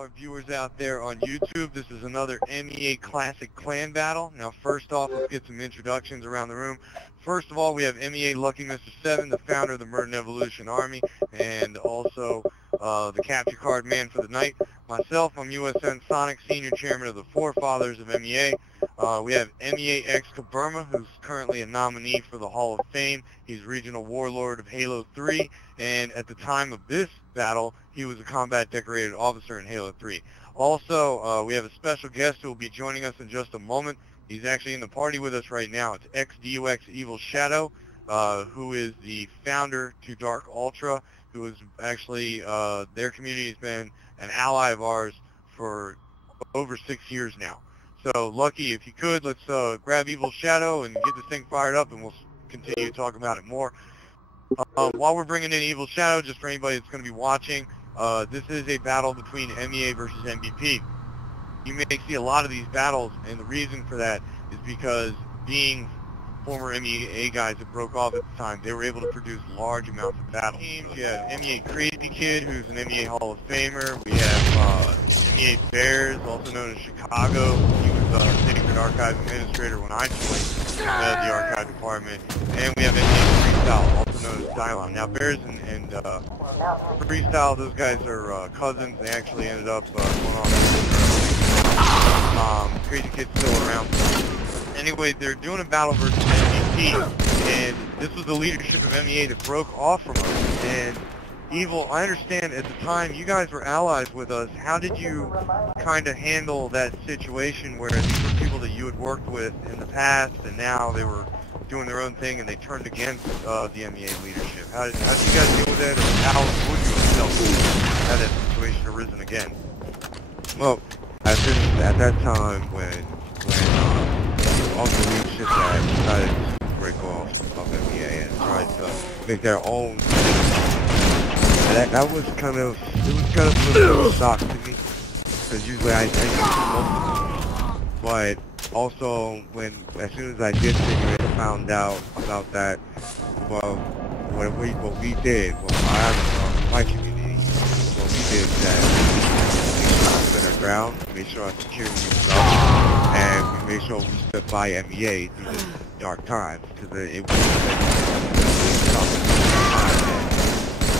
our viewers out there on YouTube. This is another MEA Classic Clan Battle. Now, first off, let's get some introductions around the room. First of all, we have MEA Lucky Mr. 7, the founder of the Murder and Evolution Army, and also the capture card man for the night. Myself, I'm USN Sonic, Senior Chairman of the Forefathers of MEA. We have MEA X Kaburma, who's currently a nominee for the Hall of Fame. He's Regional Warlord of Halo 3, and at the time of this battle, he was a combat decorated officer in Halo 3. Also, we have a special guest who will be joining us in just a moment. He's actually in the party with us right now. It's XDUX Evil Shadow, who is the founder to Dark Ultra, who is actually, their community has been an ally of ours for over 6 years now. So, Lucky, if you could, let's grab Evil Shadow and get this thing fired up, and we'll continue to talk about it more. While we're bringing in Evil Shadow, just for anybody that's going to be watching, this is a battle between MEA versus MVP. You may see a lot of these battles, and the reason for that is because being former MEA guys that broke off at the time, they were able to produce large amounts of battle teams. You have MEA Crazy Kid, who's an MEA Hall of Famer. We have MEA Bears, also known as Chicago. He was a Sacred Archive Administrator when I joined the Archive Department. And we have MEA Freestyle, also known as Dylon. Now, Bears and Freestyle, those guys are cousins. They actually ended up going on. Crazy Kid's still around. Anyway, they're doing a battle versus MVP, and this was the leadership of MEA that broke off from us. And Evil, I understand at the time you guys were allies with us. How did you kind of handle that situation where these were people that you had worked with in the past, and now they were doing their own thing and they turned against the MEA leadership? How did you guys deal with it, or how would you yourself had that situation arisen again? Well, at that time when all the leadership that decided to break off of MEA and tried to make their own, that was kind of, it was kind of a little bit of a shock to me, because usually I do most of them. But also, as soon as I did figure it, I found out about that. Well, what we did, my community, what we did is that we stood our ground, made sure our security was up, and we made sure we stood by MEA through the dark times, because it was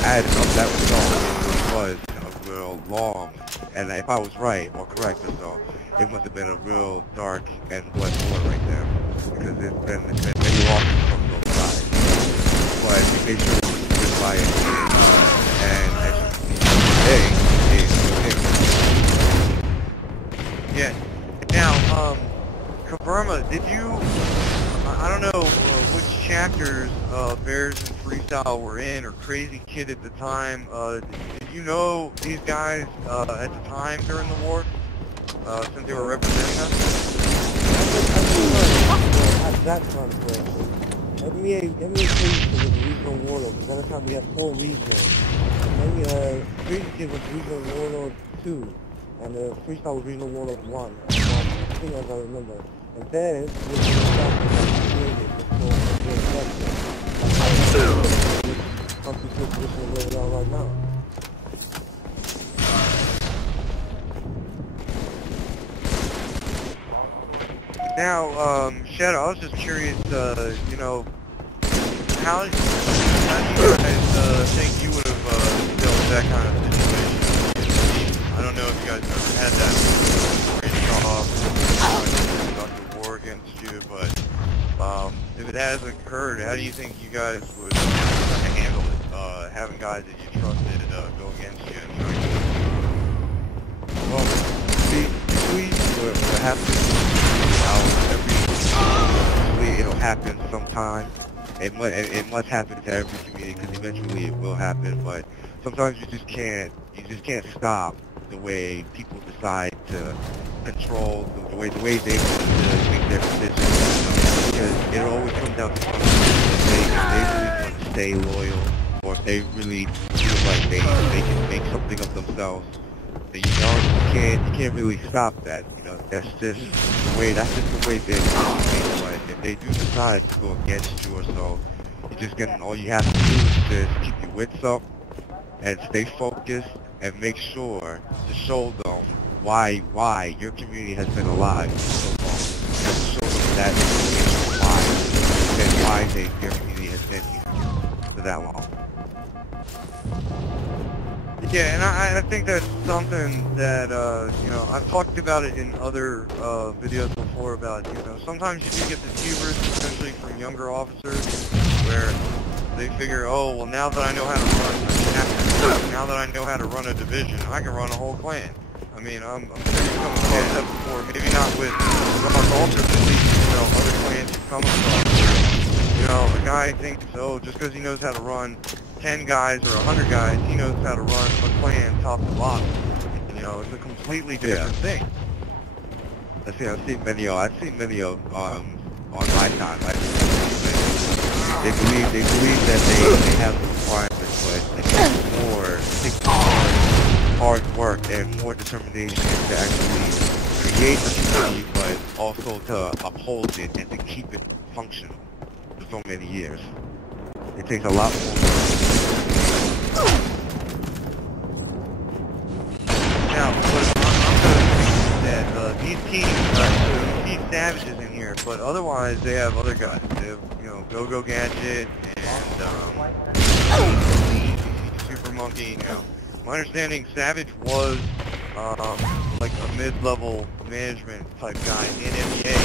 that was all. It was a real long, and if I was right or correct or so, it must have been a real dark and blood war right there, because it's been many losses from both sides. But we made sure we stood by MEA, and as you can see, Yeah. Now, Kaburma, did you, I don't know which chapters Bears and Freestyle were in, or Crazy Kid at the time, did you know these guys at the time during the war, since they were representing us? At that time, MEA Crazy Kid was a regional warlord, because at the time we had 4 regionals. Crazy Kid was regional warlord 2. And the Freestyle was regional warlord 1, I think as I remember. And then, we were created before the election. Come to this position where we are right now. Now, Shadow, I was just curious, you know, how do you guys think you would have dealt with that kind of situation? I don't know if you guys ever had that conduct a war against you, but if it has occurred, how do you think you guys would handle it? Having guys that you trusted go against you and try to... Well, see, usually what happens, usually it'll happen sometime. It must happen to every community, because eventually it will happen, but sometimes you just can't stop the way people decide to control, the way they want to make their decisions, because it'll always come down to something. If they really want to stay loyal, or if they really feel like they can make something of themselves, then, you know, you can't really stop that. You know, that's just the way they're thinking. But if they do decide to go against you or so, all you have to do is just keep your wits up, and stay focused and make sure to show them why your community has been alive for so long. And show them that information why their community has been here for that long. Yeah, and I think that's something that, you know, I've talked about it in other videos before about, you know, sometimes you do get the hubris, especially from younger officers, where they figure, oh, well, now that I know how to run, now that I know how to run a division, I can run a whole clan. I mean, I'm sure you've come across that before, maybe not with Dark Ultras, at least, you know, other clans you've come across. You know, a guy thinks, oh, just because he knows how to run 10 guys or 100 guys, he knows how to run a clan top to bottom. You know, it's a completely different thing. I've seen many of on my time. They believe that they have the requirements, but it takes more hard work and more determination to actually create a community, but also to uphold it and to keep it functional for so many years. It takes a lot more work. Now, what I'm going to think is that these teams, these savages in here, but otherwise they have other guys. They have, you know, Go-Go Gadget and Super Monkey. You know, my understanding, Savage was like a mid-level management type guy in NBA.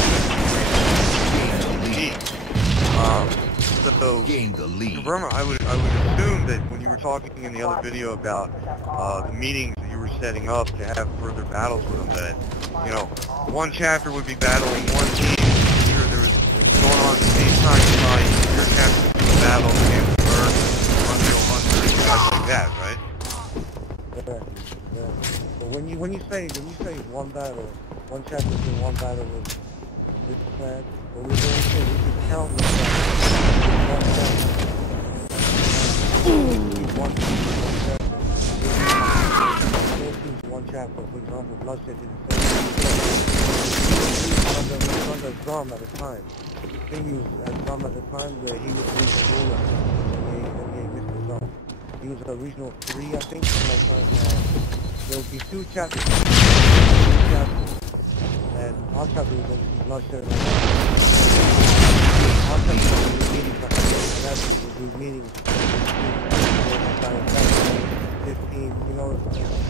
So, Gain the lead. Burma, I would assume that when you were talking in the other video about the meetings that you were setting up to have further battles with them, that, you know, one chapter would be battling one team. I'm sure there was going on at the same time. Your chapter would be battle against her, Unreal Hunter, and guys like that, right? Yeah. But when you say one battle, one chapter in one battle with this clan, but we're going to say we can count the one chapter. One chapter. For example, Bloodshed did the same. Under Drum at the time. The thing he was at Drum at the time where he was the regional ruler and he missed the zone. He was a regional 3, I think, there would be 2 chapters. And our chapter was going to be Bloodshed. Our chapter was going to be meetings like that. We'll do meetings. 15, you know,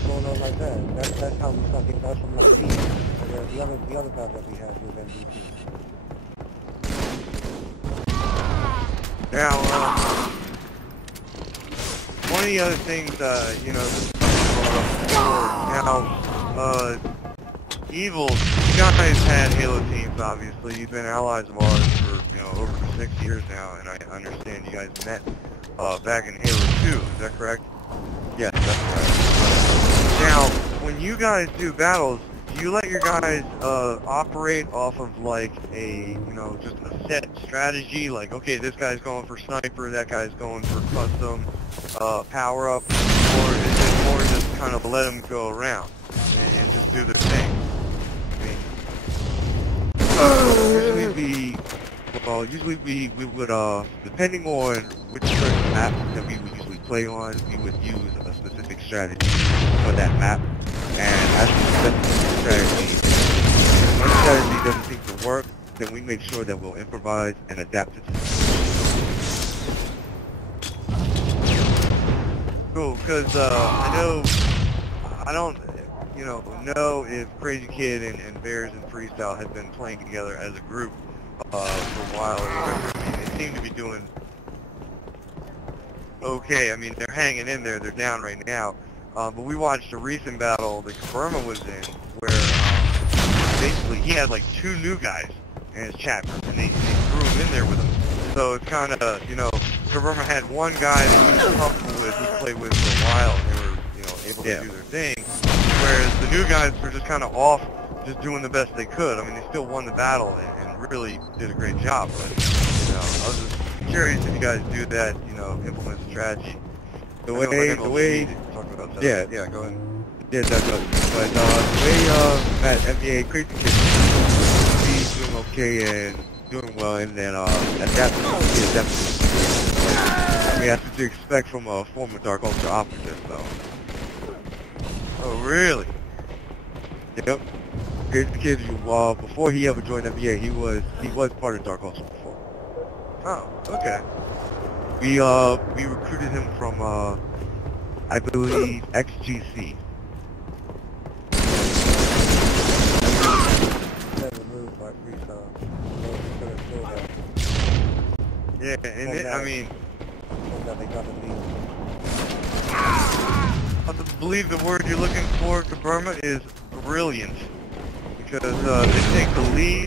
going on like that. That's how we started. That's from 19. And the other guys that we had with MVP. Now, one of the other things, you know, now, Evil, you guys had Halo teams, obviously. You've been allies of ours for, you know, over 6 years now, and I understand you guys met back in Halo 2, is that correct? Yes, that's right. Now, when you guys do battles, do you let your guys operate off of like a, you know, just a set strategy? Like, okay, this guy's going for sniper, that guy's going for custom power-up, or is it more just kind of let them go around and just do their thing? Usually we would, depending on which certain map that we would usually play on, we would use a specific strategy for that map. And as we set the strategy, if one strategy doesn't seem to work, then we make sure that we'll improvise and adapt it to the situation. Cool, because I don't, you know if Crazy Kid and Bears and Freestyle had been playing together as a group for a while or whatever. I mean, they seem to be doing okay. I mean, they're hanging in there. They're down right now. But we watched a recent battle that Kaburma was in, where basically he had like 2 new guys in his chapter, and they threw him in there with him. So it's kind of, you know, Kaburma had one guy that he was comfortable with, he played with for a while, and they were, you know, able to do their thing. Whereas the new guys were just kind of off, just doing the best they could. I mean, they still won the battle and really did a great job. But, you know, I was just curious if you guys do that, you know, implement strategy. The way, yeah, go ahead. Yeah, that's right. But the way at NBA Crazy Kid, he's doing okay and doing well, and then adapting is definitely. certainly that's what you expect from a former Dark Ultra operative, though. Oh, really? Yep. Here's the kid who, before he ever joined FBA, he was part of Dark Ultra before. Oh, okay. We recruited him from, I believe, XGC. Never moved by freestyle. Yeah, and it, I mean, That they got to leave. I believe the word you're looking for to Burma is brilliant. Because they take the lead